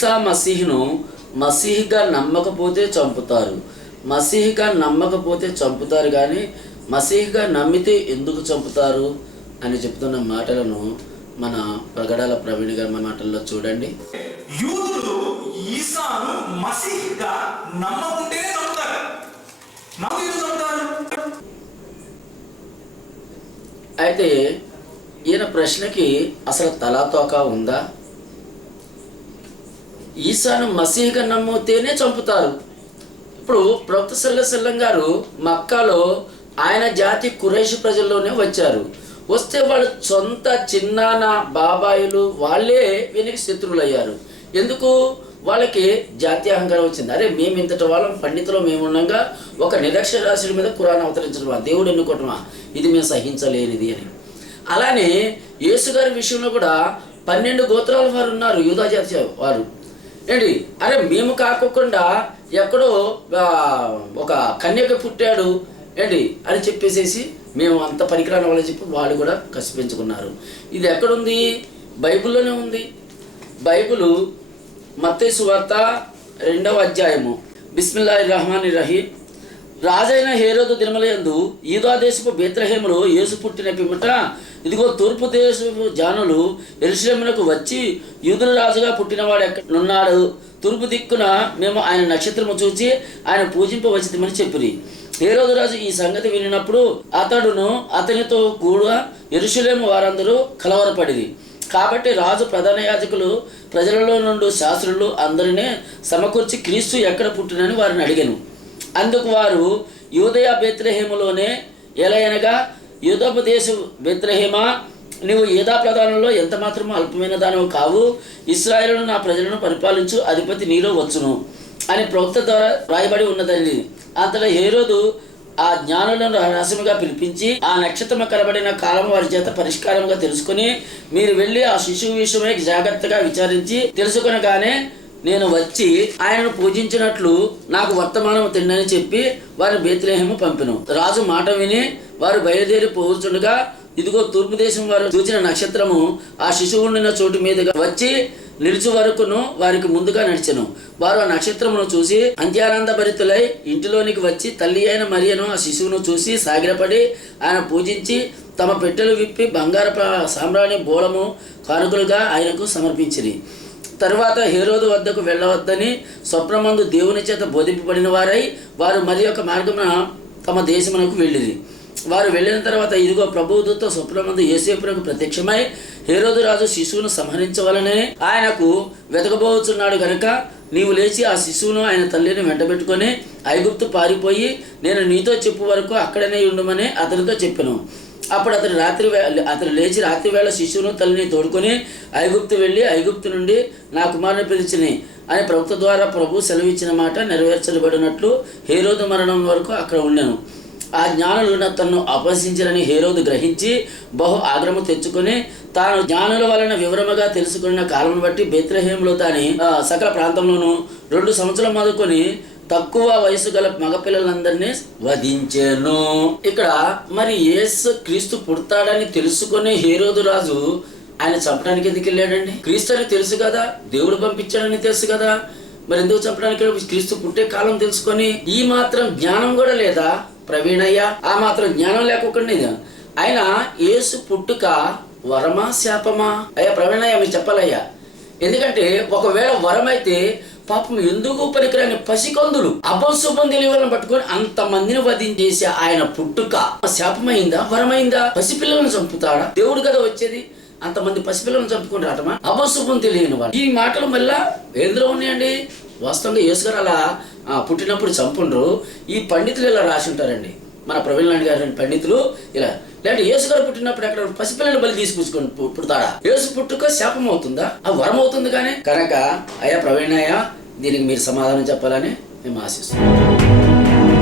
ఈసా మసీహ్ను మసీహ్గా నమ్మకపోతే చంపుతారు. మసీహ్గా నమ్మకపోతే చంపుతారు, కానీ మసీహ్గా నమ్మితే ఎందుకు చంపుతారు అని చెప్తున్న మాటలను మన ప్రగడాల ప్రవీణ్ గారి మాటల్లో చూడండి. యూదులు ఈసాను మసీహ్గా నమ్మకుంటేనే చంపుతారు. అయితే ఈయన ప్రశ్నకి అసలు తలాతోక ఉందా? ఈసాను మసీహ్గా నమ్మితేనే చంపుతారు. ఇప్పుడు ప్రవక్త సల్లల్లాహు గారు మక్కాలో ఆయన జాతి కురైష్ ప్రజల్లోనే వచ్చారు. వస్తే వాళ్ళు సొంత చిన్నాన్న బాబాయిలు వాళ్ళే వీనికి శత్రువులు అయ్యారు. ఎందుకు? వాళ్ళకి జాతీయ అహంకారం వచ్చింది. అరే మేము ఇంతటి వాళ్ళం, పండితులు మేము ఉండగా ఒక నిరక్షరాస్యుడి మీద ఖురాన్ అవతరించడమా, దేవుడు ఎన్నుకోవటమా, ఇది మేము సహించలేనిది అని. అలానే యేసుగారి విషయంలో కూడా 12 గోత్రాల వారు ఉన్నారు, యూదా జాతి వారు. ఏంటి, అరే మేము కాకుండా ఎక్కడో ఒక కన్యక పుట్టాడు ఏంటి అని చెప్పేసేసి మేము అంత పనికిరాని వాళ్ళని చెప్పి వాళ్ళు కూడా కసి పెంచుకున్నారు. ఇది ఎక్కడుంది? బైబిల్లోనే ఉంది. బైబిలు మత్తయి సువార్త 2వ అధ్యాయము. బిస్మిల్లాహిర్ రహమానిర్ రహీం. రాజైన హేరోదు దినములందు యూదా దేశపు బేత్లెహేములో యేసు పుట్టిన పిమ్మట ఇదిగో తూర్పు దేశపు జానులు యెరూషలేమునకు వచ్చి యూదుల రాజుగా పుట్టినవాడు ఎక్కడున్నాడు, తూర్పు దిక్కున మేము ఆయన నక్షత్రము చూచి ఆయన పూజింపవచ్చితమని చెప్పిరి. హేరోదు రాజు ఈ సంగతి వినినప్పుడు అతడును అతనితో కూడా యెరూషలేము వారందరూ కలవరపడిరి. కాబట్టి రాజు ప్రధాన యాజకులు ప్రజలలో నుండి శాస్త్రులు అందరినీ సమకూర్చి క్రీస్తు ఎక్కడ పుట్టినని వారిని అడిగాను. అందుకు వారు యూదయ బేత్లెహేములోనే, ఎలయనగా యూదపు దేశ బేత్లెహేమా, నీవు యూదా ప్రధానంలో ఎంత మాత్రమూ అల్పమైన దానివి కావు, ఇశ్రాయేలును నా ప్రజలను పరిపాలించు అధిపతి నీలో వచ్చును అని ప్రవక్త ద్వారా రాయబడి ఉన్నదండి. అంతలో హేరోదు ఆ జ్ఞానులను రహస్యముగా పిలిపించి ఆ నక్షత్రము కనబడిన కాలం వారి చేత పరిష్కారముగా తెలుసుకుని, మీరు వెళ్ళి ఆ శిశువు విషయమై జాగ్రత్తగా విచారించి తెలుసుకొనగానే నేను వచ్చి ఆయనను పూజించినట్లు నాకు వర్తమానం తిండని చెప్పి వారిని బేత్లెహేము పంపెను. రాజు మాట విని వారు బయలుదేరి పోవచ్చుండగా ఇదిగో తూర్పు దేశం వారు చూచిన నక్షత్రము ఆ శిశువు ఉండిన చోటు మీదుగా వచ్చి నిలుచు వరకును వారికి ముందుగా నడిచెను. వారు ఆ నక్షత్రమును చూసి అంత్యానంద భరితులై ఇంటిలోనికి వచ్చి తల్లి అయిన మరియను ఆ శిశువును చూసి సాగిలపడి ఆయన పూజించి తమ పెట్టెలు విప్పి బంగారు సామ్రాణి బోళము కానుకలుగా ఆయనకు సమర్పించిరి. తరువాత హేరోదు వద్దకు వెళ్ళవద్దని స్వప్నమందు దేవుని చేత బోధింపబడిన వారై వారు మరి ఒక మార్గమున తమ దేశమునకు వెళ్ళిరి. వారు వెళ్ళిన తర్వాత ఇదిగో ప్రభువుతో స్వప్నమందు యోసేపునకు ప్రత్యక్షమై హేరోదు రాజు శిశువును సంహరించవలనే ఆయనకు వెతకబోచున్నాడు గనుక నీవు లేచి ఆ శిశువును ఆయన తల్లిని వెంటబెట్టుకొని ఐగుప్తు పారిపోయి నేను నీతో చెప్పు వరకు అక్కడనే ఉండమని అతనితో చెప్పాను. అప్పుడు అతను లేచి రాత్రి వేళ శిశువును తల్లిని తోడుకొని ఐగుప్తు వెళ్ళి ఐగుప్తు నుండి నా కుమారుని పిలిచిని అని ప్రవక్త ద్వారా ప్రభు సెలవిచ్చిన మాట నెరవేర్చబడినట్లు హేరోదు మరణం వరకు అక్కడ ఉండెను. ఆ జ్ఞానులు తన్ను అపహసించారని హేరోదు గ్రహించి బహు ఆగ్రహము తెచ్చుకొని తాను జ్ఞానుల వలన వివరముగా తెలుసుకున్న కాలం బట్టి బేత్లెహేములో తాని సకల ప్రాంతంలోనూ 2 సంవత్సరాలు మొదలుకొని తక్కువ వయసు గల మగపిల్లలందరినీ వధించెను. ఇక్కడ మరి యేసు క్రీస్తు పుడతాడని తెలుసుకుని హేరోదు రాజు ఆయన చంపడానికి ఎందుకు వెళ్ళాడండి? క్రీస్తు అని తెలుసు కదా, దేవుడు పంపించాడని తెలుసు కదా, మరి ఎందుకు చంపడానికి? క్రీస్తు పుట్టే కాలం తెలుసుకొని ఈ మాత్రం జ్ఞానం కూడా లేదా ప్రవీణయ్య? ఆ మాత్రం జ్ఞానం లేకుండా ఆయన యేసు పుట్టుక వరమా శాపమా? అయ్యా ప్రవీణయ్య మీరు చెప్పాలయ్యా. ఎందుకంటే ఒకవేళ వరమైతే పాపం ఎందుకు పనికిరాని పసికందులు అపశుభం తెలియని పట్టుకొని అంతమందిని వధించేసి ఆయన పుట్టుక శాపమైందా వరమైందా? పసిపిల్లలను చంపుతాడా దేవుడు కదా వచ్చేది? అంతమంది పసిపిల్లలను చంపుకుని రావటమా? అపశుభం తెలియని వాడు. ఈ మాటలు మళ్ళా ఎందులో ఉన్నాయండి? వాస్తవంగా యేసు గారు అలా పుట్టినప్పుడు చంపుండ్రు. ఈ పండితులు ఇలా రాసి ఉంటారండి, మన ప్రవీణ్ లాంటి గారు పండితులు ఇలా. లేదంటే యేసు గారు పుట్టినప్పుడు ఎక్కడ పసిపిల్లని బలి తీసుకొచ్చుకొని పుడతాడా? యేసు పుట్టుక శాపం అవుతుందా? ఆ వరం అవుతుంది. కానీ కనుక అయ్యా ప్రవీణయ్య దీనికి మీరు సమాధానం చెప్పాలని మేము ఆశిస్తున్నాం.